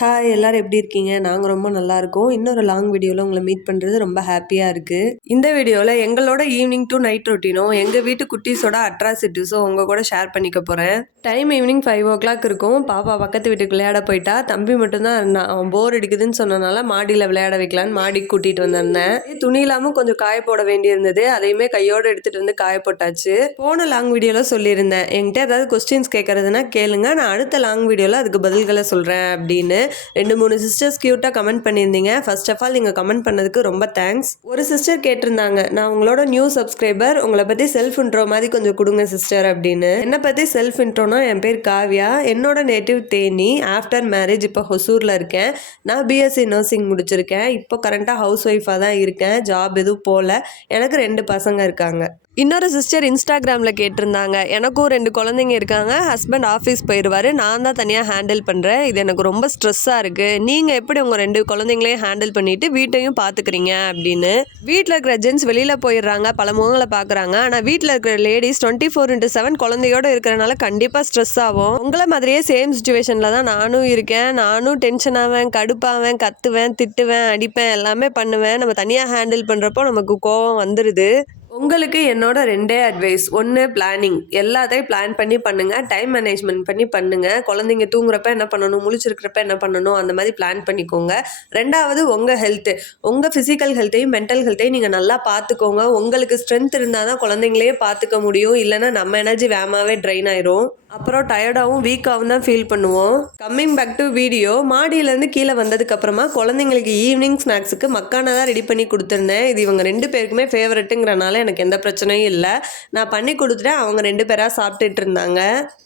Hi எல்லாரும் எப்படி இருக்கீங்க? நாங்கள் ரொம்ப நல்லா இருக்கோம். இன்னொரு லாங் வீடியோவில் உங்களை மீட் பண்ணுறது ரொம்ப ஹாப்பியாக இருக்குது. இந்த வீடியோவில் எங்களோட ஈவினிங் டு நைட் ரொட்டீனும் எங்கள் வீட்டு குட்டீஸோட அட்ராசிட்டிஸும் உங்கள் கூட ஷேர் பண்ணிக்க போகிறேன். டைம் ஈவினிங் 5 o'clock இருக்கும். பாப்பா பக்கத்து வீட்டுக்கு விளையாட போயிட்டா. தம்பி மட்டும்தான் இருந்தான். அவன் போர் அடிக்குதுன்னு சொன்னனால மாடியில் விளையாட வைக்கலான்னு மாடிக்கு கூட்டிகிட்டு வந்திருந்தேன். துணி இல்லாமல் கொஞ்சம் காய போட வேண்டியிருந்தது. அதையுமே கையோடு எடுத்துகிட்டு வந்து காய போட்டாச்சு. போன லாங் வீடியோவில் சொல்லியிருந்தேன், என்கிட்ட ஏதாவது கொஸ்டின்ஸ் கேட்குறதுனா கேளுங்க, நான் அடுத்த லாங் வீடியோவில் அதுக்கு பதில்களை சொல்கிறேன் அப்படின்னு. 2-3 சிஸ்டர்ஸ் கியூட்டாக கமெண்ட் பண்ணியிருந்தீங்க. ஃபர்ஸ்ட் ஆஃப் ஆல் நீங்கள் கமெண்ட் பண்ணதுக்கு ரொம்ப தேங்க்ஸ். ஒரு சிஸ்டர் கேட்டிருந்தாங்க, நான் உங்களோட நியூ சப்ஸ்கிரைபர், உங்களை பற்றி செல்ஃப் இன்ட்ரோ மாதிரி கொஞ்சம் கொடுங்க சிஸ்டர் அப்படின்னு. என்னை பற்றி செல்ஃப் இன்ட்ரோனா, என் பேர் காவ்யா, என்னோட நேட்டிவ் தேனி. ஆஃப்டர் மேரேஜ் இப்போ ஹொசூரில் இருக்கேன். நான் பிஎஸ்சி நர்சிங் முடிச்சிருக்கேன். இப்போ கரண்ட்டாக ஹவுஸ் ஒய்ஃபாக தான் இருக்கேன். ஜாப் எதுவும் போகல. எனக்கு 2 பசங்க இருக்காங்க. இன்னொரு சிஸ்டர் இன்ஸ்டாகிராமில் கேட்டிருந்தாங்க, எனக்கும் 2 குழந்தைங்க இருக்காங்க, ஹஸ்பண்ட் ஆஃபீஸ் போயிடுவார், நான் தான் தனியாக ஹேண்டில் பண்ணுறேன், இது எனக்கு ரொம்ப ஸ்ட்ரெஸ்ஸாக இருக்குது, நீங்கள் எப்படி உங்கள் 2 குழந்தைங்களையும் ஹேண்டில் பண்ணிவிட்டு வீட்டையும் பார்த்துக்கிறீங்க அப்படின்னு. வீட்டில் இருக்கிற ஜென்ஸ் வெளியில் போயிடுறாங்க, பல முகங்களை பார்க்குறாங்க, ஆனால் வீட்டில் இருக்கிற லேடிஸ் 24/7 குழந்தையோடு இருக்கிறனால கண்டிப்பாக ஸ்ட்ரெஸ் ஆகும். உங்களை மாதிரியே சேம் சுச்சுவேஷனில் தான் நானும் இருக்கேன். நானும் டென்ஷன் ஆவேன், கடுப்பாவேன், கத்துவேன், திட்டுவேன், அடிப்பேன், எல்லாமே பண்ணுவேன். நம்ம தனியாக ஹேண்டில் பண்ணுறப்போ நமக்கு கோவம் வந்துடுது. உங்களுக்கு என்னோட 2 அட்வைஸ். 1, பிளானிங். எல்லாத்தையும் பிளான் பண்ணி பண்ணுங்கள். டைம் மேனேஜ்மெண்ட் பண்ணி பண்ணுங்கள். குழந்தைங்க தூங்குறப்ப என்ன பண்ணணும், முழிச்சிருக்கிறப்ப என்ன பண்ணணும், அந்த மாதிரி பிளான் பண்ணிக்கோங்க. 2வது உங்கள் ஹெல்த்து. உங்கள் ஃபிசிக்கல் ஹெல்த்தையும் மென்டல் ஹெல்த்தையும் நீங்கள் நல்லா பார்த்துக்கோங்க. உங்களுக்கு ஸ்ட்ரென்த் இருந்தால் தான் குழந்தைங்களையே பார்த்துக்க முடியும். இல்லைன்னா நம்ம எனர்ஜி வேகமாகவே ட்ரைன் ஆயிரும். அப்புறம் டயர்டாகவும் வீக்காகவும் தான் ஃபீல் பண்ணுவோம். கம்மிங் பேக் டு வீடியோ, மாடியிலேருந்து கீழே வந்ததுக்கப்புறமா குழந்தைங்களுக்கு ஈவினிங் ஸ்நாக்ஸுக்கு மக்கானா தான் ரெடி பண்ணி கொடுத்துருந்தேன். இது இவங்க 2 பேருக்குமே ஃபேவரெட்டுங்கிறனால எனக்கு எந்த பிரச்சனையும் இல்லை. நான் பண்ணி கொடுத்துட்டேன். அவங்க 2 பேராக சாப்பிட்டுட்டு இருந்தாங்க.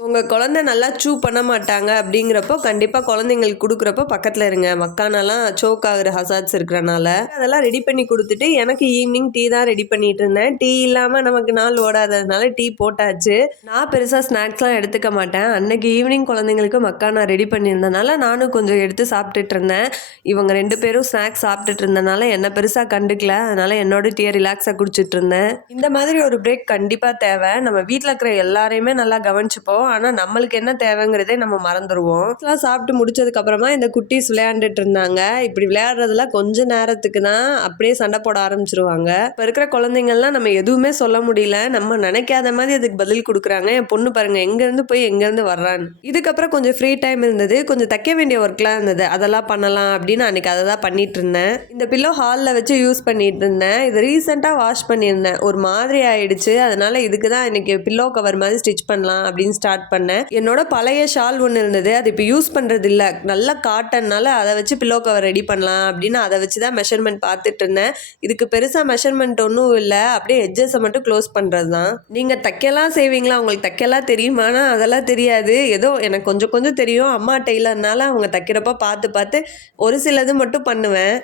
உங்கள் குழந்தை நல்லா சூ பண்ண மாட்டாங்க அப்படிங்கிறப்போ கண்டிப்பாக குழந்தைங்களுக்கு கொடுக்குறப்போ பக்கத்தில் இருங்க. மக்கானாலாம் சோக் ஆகிற ஹசார்ட்ஸ் இருக்கிறனால அதெல்லாம் ரெடி பண்ணி கொடுத்துட்டு எனக்கு ஈவினிங் டீ தான் ரெடி பண்ணிட்டு இருந்தேன். டீ இல்லாமல் நமக்கு நாள் ஓடாததுனால டீ போட்டாச்சு. நான் பெருசாக ஸ்நாக்ஸ்லாம் எடுத்துக்க மாட்டேன். அன்னைக்கு ஈவினிங் குழந்தைங்களுக்கு மக்கானா ரெடி பண்ணியிருந்தனால நானும் கொஞ்சம் எடுத்து சாப்பிட்டுட்டு இருந்தேன். இவங்க 2 பேரும் ஸ்நாக்ஸ் சாப்பிட்டுட்டு இருந்தனால என்ன பெருசாக கண்டுக்கல. அதனால என்னோட டீயை ரிலாக்ஸாக குடிச்சிட்டு இருந்தேன். இந்த மாதிரி ஒரு பிரேக் கண்டிப்பாக தேவை. நம்ம வீட்டில் இருக்கிற எல்லாரையுமே நல்லா கவனிச்சுப்போம். ஆனால் நம்மளுக்கு என்ன தேவைங்கிறதே நம்ம மறந்துடுவோம். இதெல்லாம் சாப்பிட்டு முடிச்சதுக்கு அப்புறமா இந்த குட்டீஸ் விளையாண்டுட்டு இருந்தாங்க. இப்படி விளையாடுறதுல கொஞ்ச நேரத்துக்கு தான் அப்படியே சண்டை போட ஆரம்பிச்சிருவாங்க. இப்போ இருக்கிற குழந்தைங்கள்லாம் நம்ம எதுவுமே சொல்ல முடியல. நம்ம நினைக்காத மாதிரி அதுக்கு பதில் கொடுக்குறாங்க. என் பொண்ணு பாருங்க, எங்கேருந்து போய் எங்கேருந்து வர்றான்னு. இதுக்கப்புறம் கொஞ்சம் ஃப்ரீ டைம் இருந்தது. கொஞ்சம் தைக்க வேண்டிய ஒர்க்லாம் இருந்தது. அதெல்லாம் பண்ணலாம் அப்படின்னு அன்னைக்கு அதை தான் பண்ணிட்டு இருந்தேன். இந்த பில்லோ ஹாலில் வச்சு யூஸ் பண்ணிட்டு இருந்தேன். இது ரீசெண்டாக வாஷ் பண்ணியிருந்தேன். ஒரு மாதிரி ஆயிடுச்சு. அதனால இதுக்கு தான் இன்னைக்கு பில்லோ கவர் மாதிரி ஸ்டிச் பண்ணலாம் அப்படின்னு ஸ்டார்ட் பண்ணேன். என்னோட பழைய ஷால் ஒன்று இருந்தது. அது இப்போ யூஸ் பண்ணுறது இல்லை. நல்லா காட்டன்னால அதை வச்சு பில்லோ கவர் ரெடி பண்ணலாம் அப்படின்னு அதை வச்சு தான் மெஷர்மெண்ட் பார்த்துட்டு இருந்தேன். இதுக்கு பெருசாக மெஷர்மெண்ட் ஒன்றும் இல்லை. அப்படியே எட்ஜஸை மட்டும் க்ளோஸ் பண்ணுறது தான். நீங்கள் தைக்கலாம் செய்வீங்களா? உங்களுக்கு தைக்கலாம் தெரியுமானா அதெல்லாம் தெரியாது. ஏதோ எனக்கு கொஞ்சம் கொஞ்சம் தெரியும். அம்மா டெய்லர்னால அவங்க தைக்கிறப்ப பார்த்து ஒரு சிலது மட்டும் பண்ணுவேன்.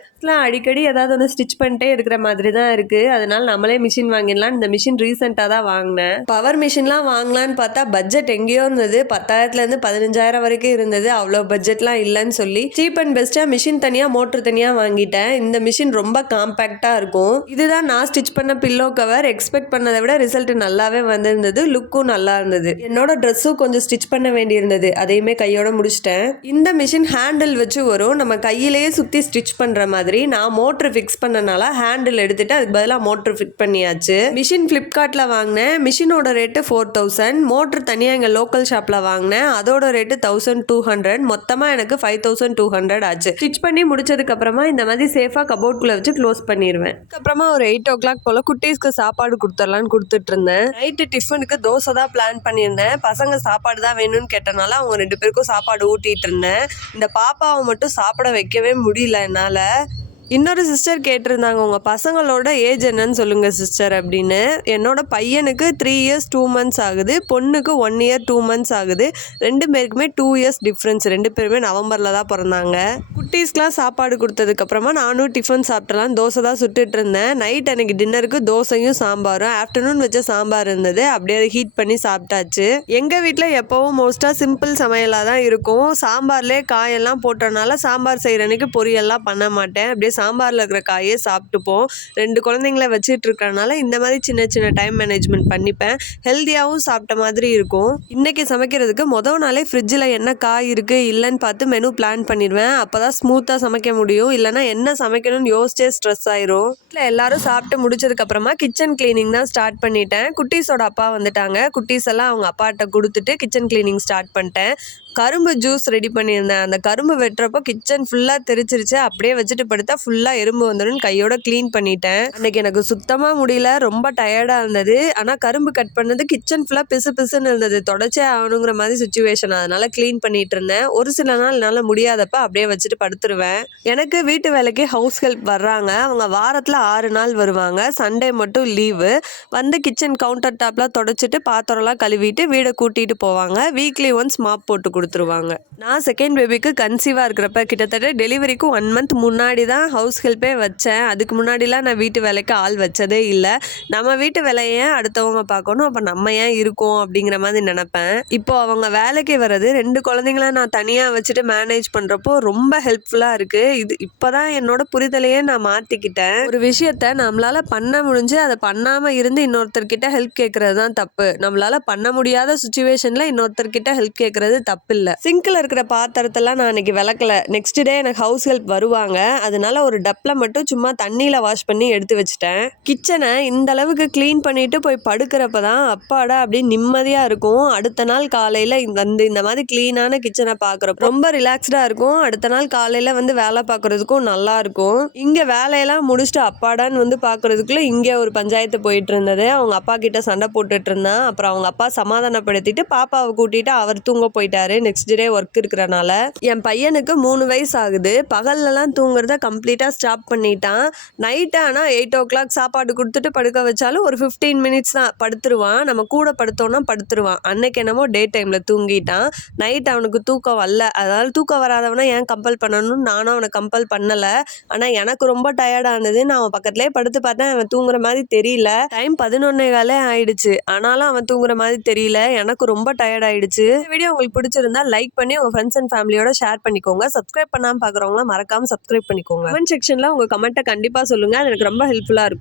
அடிக்கடி ஏதாவது ஒன்று ஸ்டிச் பண்ணிட்டே இருக்கிற மாதிரி தான் இருக்குது. அதனால நம்மளே மிஷின் வாங்கிடலாம். இந்த மிஷின் ரீசெண்டாக தான் வாங்கினேன். பவர் மிஷின்லாம் வாங்கலான்னு பார்த்தா பட்ஜெட் எங்கேயோ இருந்தது. 10,000லேருந்து 15,000 வரைக்கும் இருந்தது. அவ்வளோ பட்ஜெட்லாம் இல்லைன்னு சொல்லி சீப் அண்ட் பெஸ்ட்டாக மிஷின் தனியாக மோட்ரு தனியாக வாங்கிட்டேன். இந்த மிஷின் ரொம்ப காம்பேக்டாக இருக்கும். இதுதான் நான் ஸ்டிச் பண்ண பில்லோ கவர். எக்ஸ்பெக்ட் பண்ணதை விட ரிசல்ட் நல்லாவே வந்திருந்தது. லுக்கும் நல்லா இருந்தது. என்னோட ட்ரெஸ்ஸும் கொஞ்சம் ஸ்டிச் பண்ண வேண்டியிருந்தது. அதையுமே கையோட முடிச்சிட்டேன். இந்த மிஷின் ஹேண்டில் வச்சு வரும். நம்ம கையிலேயே சுற்றி ஸ்டிச் பண்ணுற மாதிரி. நான் மோட்ரு ஃபிக்ஸ் பண்ணனால ஹேண்டில் எடுத்துட்டு அதுக்கு பதிலாக மோட்ரு ஃபிட் பண்ணியாச்சு. மிஷின் ஃப்ளிப்கார்ட்டில் வாங்கினேன். மிஷினோட ரேட்டு 4,000. மோட்ரு தனியாக எங்கள் லோக்கல் ஷாப்பில் வாங்கினேன். அதோட ரேட்டு 1,200. மொத்தமாக எனக்கு 5,200 ஆச்சு. ஸ்டிச் பண்ணி முடிச்சதுக்கு அப்புறமா இந்த மாதிரி சேஃபாக கபோர்ட்குள்ளே வச்சு க்ளோஸ் பண்ணிடுவேன். அதுக்கப்புறமா ஒரு 8 o'clock போல் குட்டீஸ்க்கு சாப்பாடு கொடுத்துடலான்னு கொடுத்துட்டு இருந்தேன். நைட்டு டிஃபனுக்கு தோசை தான் பிளான் பண்ணியிருந்தேன். பசங்க சாப்பாடு தான் வேணும்னு கேட்டனால அவங்க 2 பேருக்கும் சாப்பாடு ஊட்டிட்டு இருந்தேன். இந்த பாப்பாவை மட்டும் சாப்பிட வைக்கவே முடியல என்னால். இன்னொரு சிஸ்டர் கேட்டிருந்தாங்க, உங்கள் பசங்களோட ஏஜ் என்னன்னு சொல்லுங்கள் சிஸ்டர் அப்படின்னு. என்னோட பையனுக்கு 3 years 2 months ஆகுது. பொண்ணுக்கு 1 year 2 months ஆகுது. 2 பேருக்குமே 2 years டிஃப்ரென்ஸ். 2 பேருமே நவம்பரில் தான் பிறந்தாங்க. குட்டீஸ்க்கெலாம் சாப்பாடு கொடுத்ததுக்கப்புறமா நானும் டிஃபன் சாப்பிட்டலாம். தோசை தான் சுட்டுட்டு இருந்தேன். நைட் அன்னைக்கு டின்னருக்கு தோசையும் சாம்பாரும். ஆஃப்டர்நூன் வச்ச சாம்பார் இருந்தது. அப்படியே ஹீட் பண்ணி சாப்பிட்டாச்சு. எங்கள் வீட்டில் எப்போவும் மோஸ்ட்டாக சிம்பிள் சமையலாக தான் இருக்கும். சாம்பார்லேயே காயெல்லாம் போட்டனால சாம்பார் செய்கிற அன்னைக்கு பொரியெல்லாம் பண்ண மாட்டேன். அப்படியே சாம்பாரில் இருக்கிற காயே சாப்பிட்டுப்போம். 2 குழந்தைங்கள வச்சுட்டு இருக்கறனால இந்த மாதிரி சின்ன சின்ன டைம் மேனேஜ்மெண்ட் பண்ணிப்பேன். ஹெல்த்தியாகவும் சாப்பிட்ட மாதிரி இருக்கும். இன்னைக்கு சமைக்கிறதுக்கு மொதல் நாளே ஃப்ரிட்ஜில் என்ன காய் இருக்குது இல்லைன்னு பார்த்து மெனு பிளான் பண்ணிடுவேன். அப்போ தான் ஸ்மூத்தாக சமைக்க முடியும். இல்லைனா என்ன சமைக்கணும்னு யோசிச்சே ஸ்ட்ரெஸ் ஆயிரும். இல்லை எல்லாரும் சாப்பிட்டு முடிச்சதுக்கப்புறமா கிச்சன் கிளீனிங் தான் ஸ்டார்ட் பண்ணிட்டேன். குட்டீஸோட அப்பா வந்துட்டாங்க. குட்டீஸ் எல்லாம் அவங்க அப்பாட்ட கொடுத்துட்டு கிச்சன் கிளீனிங் ஸ்டார்ட் பண்ணிட்டேன். கரும்பு ஜூஸ் ரெடி பண்ணியிருந்தேன். அந்த கரும்பு வெட்டுறப்போ கிச்சன் ஃபுல்லாக தெரிச்சிருச்சு. அப்படியே வச்சுட்டு படுத்தா ஃபுல்லாக எறும்பு வந்துடும். கையோட க்ளீன் பண்ணிட்டேன். அன்றைக்கி எனக்கு சுத்தமாக முடியல, ரொம்ப டயர்டாக இருந்தது. ஆனால் கரும்பு கட் பண்ணது கிச்சன் ஃபுல்லாக பிசு பிசுன்னு இருந்தது. தொடச்சே ஆகணுங்கிற மாதிரி சுச்சுவேஷன். அதனால் க்ளீன் பண்ணிட்டு இருந்தேன். ஒரு சில நாள் என்னால் முடியாதப்ப அப்படியே வச்சுட்டு படுத்துருவேன். எனக்கு வீட்டு வேலைக்கு ஹவுஸ் ஹெல்ப் வர்றாங்க. அவங்க வாரத்தில் 6 நாள் வருவாங்க. சண்டே மட்டும் லீவு. வந்து கிச்சன் கவுண்டர் டாப்லாம் தொடச்சிட்டு பாத்திரம்லாம் கழுவிட்டு வீடை கூட்டிகிட்டு போவாங்க. வீக்லி ஒன்ஸ் மாப் போட்டு கொடுத்துருவாங்க. நான் செகண்ட் பேபிக்கு கன்சீவாக இருக்கிறப்ப கிட்டத்தட்ட டெலிவரிக்கு 1 மந்த் முன்னாடி தான் ஹவுஸ் ஹெல்ப்பே வச்சேன். அதுக்கு முன்னாடிலாம் நான் வீட்டு வேலைக்கு ஆள் வச்சதே இல்லை. நம்ம வீட்டு வேலையை அடுத்தவங்க பார்க்கணும், அப்போ நம்ம ஏன் இருக்கோம் அப்படிங்கிற மாதிரி நினப்பேன். இப்போ அவங்க வேலைக்கு வர்றது 2 குழந்தைங்கள நான் தனியாக வச்சுட்டு மேனேஜ் பண்ணுறப்போ ரொம்ப ஹெல்ப்ஃபுல்லாக இருக்குது. இது இப்போ தான் என்னோட புரிதலையே நான் மாற்றிக்கிட்டேன். ஒரு விஷயத்த நம்மளால் பண்ண முடிஞ்சு அதை பண்ணாமல் இருந்து இன்னொருத்தர்கிட்ட ஹெல்ப் கேட்குறது தான் தப்பு. நம்மளால் பண்ண முடியாத சுச்சுவேஷனில் இன்னொருத்தர்கிட்ட ஹெல்ப் கேட்குறது தப்பு இல்லை. சிங்கில் இருக்கிற பாத்திரத்தெல்லாம் நான் அன்றைக்கி விளக்கல. நெக்ஸ்ட் டே எனக்கு ஹவுஸ் ஹெல்ப் வருவாங்க. அதனால ஒரு டப்பில் மட்டும் சும்மா தண்ணியில் வாஷ் பண்ணி எடுத்து வச்சுட்டேன். கிச்சனை இந்த அளவுக்கு க்ளீன் பண்ணிட்டு போய் படுக்கிறப்ப தான் அப்பாடா அப்படின்னு நிம்மதியாக இருக்கும். அடுத்த நாள் காலையில் இந்த மாதிரி க்ளீனான கிச்சனை பார்க்குறப்ப ரொம்ப ரிலாக்ஸ்டாக இருக்கும். அடுத்த நாள் காலையில் வந்து வேலை பார்க்குறதுக்கும் நல்லா இருக்கும். இங்கே வேலையெல்லாம் முடிச்சுட்டு அப்பாடான்னு வந்து பார்க்குறதுக்குள்ளே இங்கே ஒரு பஞ்சாயத்து போயிட்டு இருந்தது. அவங்க அப்பா கிட்ட சண்டை போட்டுட்டு இருந்தான். அப்புறம் அவங்க அப்பா சமாதானப்படுத்திட்டு பாப்பாவை கூட்டிட்டு அவர் தூங்க போயிட்டாரு. நெக்ஸ்ட் டே ஒர்க் இருக்கிறனால. என் பையனுக்கு 3 வயசு ஆகுது. பகல்லலாம் தூங்குறத கம்ப்ளீட்டாக ஸ்டாப் பண்ணிட்டான். நைட்டு ஆனால் 8 o'clock சாப்பாடு கொடுத்துட்டு படுக்க வச்சாலும் ஒரு 15 minutes தான் படுத்துருவான். நம்ம கூட படுத்தோன்னா படுத்துருவான். அன்னைக்கு என்னமோ டே டைமில் தூங்கிட்டான். நைட் அவனுக்கு தூக்கம் வரல. அதனால் தூக்கம் வராதவனா ஏன் கம்பல் பண்ணணும்னு நானும் அவனை கம்பல் பண்ணலை. ஆனால் எனக்கு ரொம்ப டயர்டாக இருந்தது. நான் அவன் பக்கத்துலேயே படுத்து பார்த்தேன். அவன் தூங்குற மாதிரி தெரியல. டைம் 11:15 ஆயிடுச்சு. ஆனாலும் அவன் தூங்குற மாதிரி தெரியல. எனக்கு ரொம்ப டயர்ட் ஆயிடுச்சு. இந்த வீடியோ உங்களுக்கு பிடிச்சிருந்தா லைக் பண்ணி உங்கள் ஃப்ரெண்ட்ஸ் அண்ட் ஃபேமிலியோட ஷேர் பண்ணிக்கோங்க. சப்ஸ்கிரைப் பண்ணாமல் பார்க்குறவங்களாம் மறக்காமல் சப்ஸ்கிரைப் பண்ணிக்கோங்க. கமெண்ட் செக்ஷனில் உங்கள் கமெண்ட்டை கண்டிப்பாக சொல்லுங்கள். அது எனக்கு ரொம்ப ஹெல்ப்ஃபுல்லாக இருக்கும்.